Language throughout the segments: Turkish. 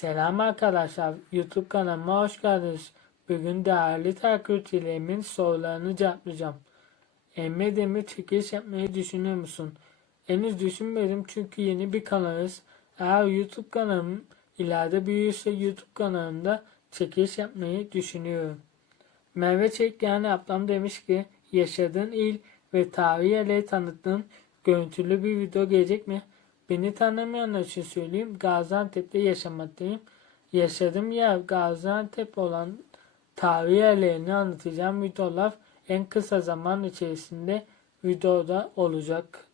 Selam arkadaşlar, YouTube kanalıma hoş geldiniz. Bugün değerli takipçilerimin sorularını cevaplayacağım. Emre Demir çekiliş yapmayı düşünüyor musun? Henüz düşünmedim çünkü yeni bir kanalız. Eğer YouTube kanalım ileride büyürse YouTube kanalımda çekiliş yapmayı düşünüyorum. Merve Çelik yani ablam demiş ki yaşadığın il ve tarihi yerleri tanıttığın görüntülü bir video gelecek mi? Beni tanımayanlar için söyleyeyim. Gaziantep'te yaşamaktayım. Yaşadığım yer Gaziantep olan tarihi yerlerini anlatacağım videolar en kısa zaman içerisinde videoda olacak.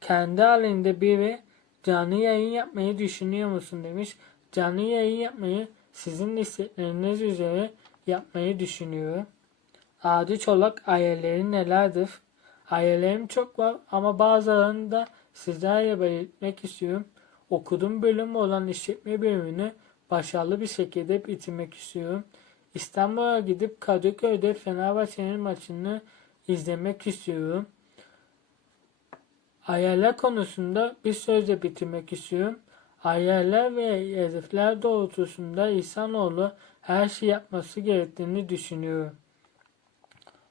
Kendi halinde biri canlı yayın yapmayı düşünüyor musun demiş. Canlı yayın yapmayı sizin istekleriniz üzere yapmayı düşünüyorum. Adi Çolak hayalleri nelerdir? Hayallerim çok var ama bazılarını da sizlerle belirtmek istiyorum. Okuduğum bölüm olan işletme bölümünü başarılı bir şekilde bitirmek istiyorum. İstanbul'a gidip Kadıköy'de Fenerbahçe'nin maçını izlemek istiyorum. Hayaller konusunda bir sözle bitirmek istiyorum. Hayaller ve hedefler doğrultusunda insanoğlu her şey yapması gerektiğini düşünüyorum.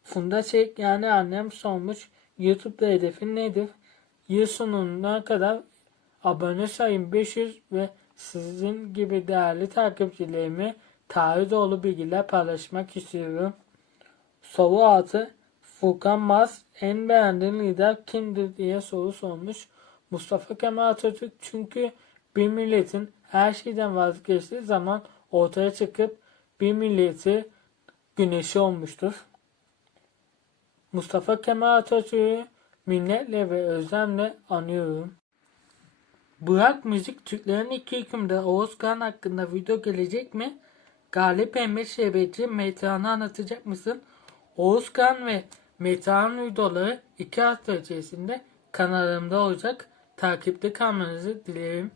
Funda Çelik yani annem sormuş YouTube'da hedefin nedir? Yıl sonuna kadar abone sayım 500 ve sizin gibi değerli takipçilerime tarih dolu bilgiler paylaşmak istiyorum. Soru 6. Furkan Maz en beğendiğin lider kimdir diye soru sormuş. Mustafa Kemal Atatürk çünkü bir milletin her şeyden vazgeçtiği zaman ortaya çıkıp bir milleti güneşi olmuştur. Mustafa Kemal Atatürk'ü minnetle ve özlemle anıyorum. Burak Müzik Türklerin iki hükümde Oğuz Kağan hakkında video gelecek mi? Galip Emre Şebeci Metehan'ı anlatacak mısın? Oğuz Kağan ve Metehan videoları iki hafta içerisinde kanalımda olacak. Takipte kalmanızı dilerim.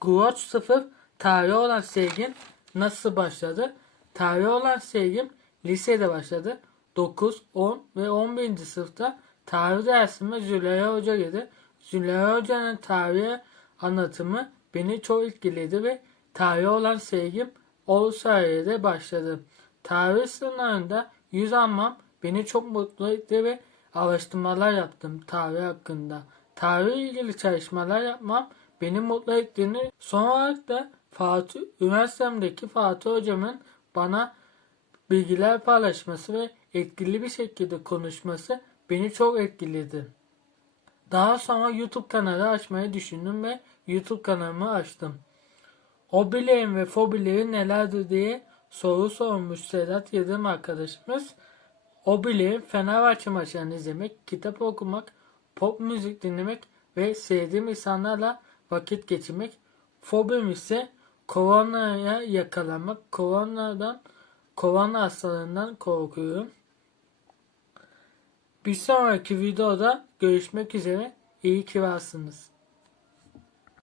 Guroç 0 Tarihi olan sevgin nasıl başladı? Tarihi olan sevgim lisede başladı. 9, 10 ve 11. sınıfta tarih dersime Züleyha Hoca girdi. Züleyha Hoca'nın tarih anlatımı beni çok etkiledi ve tarihe olan sevgim o sayede başladı. Tarih sınavında yüz almam beni çok mutlu etti ve araştırmalar yaptım tarih hakkında. Tarihle ilgili çalışmalar yapmam beni mutlu ettiğini son olarak da Fatih, üniversitemdeki Fatih hocamın bana bilgiler paylaşması ve etkili bir şekilde konuşması beni çok etkiledi. Daha sonra YouTube kanalı açmayı düşündüm ve YouTube kanalımı açtım. Hobilerim ve fobilerim nelerdir diye soru sormuş Sedat Yıldırım arkadaşımız. Hobilerim Fenerbahçe maçlarını izlemek, kitap okumak, pop müzik dinlemek ve sevdiğim insanlarla vakit geçirmek. Fobim ise koronaya yakalanmak, koronadan, korona hastalığından korkuyorum. Bir sonraki videoda görüşmek üzere. İyi ki varsınız.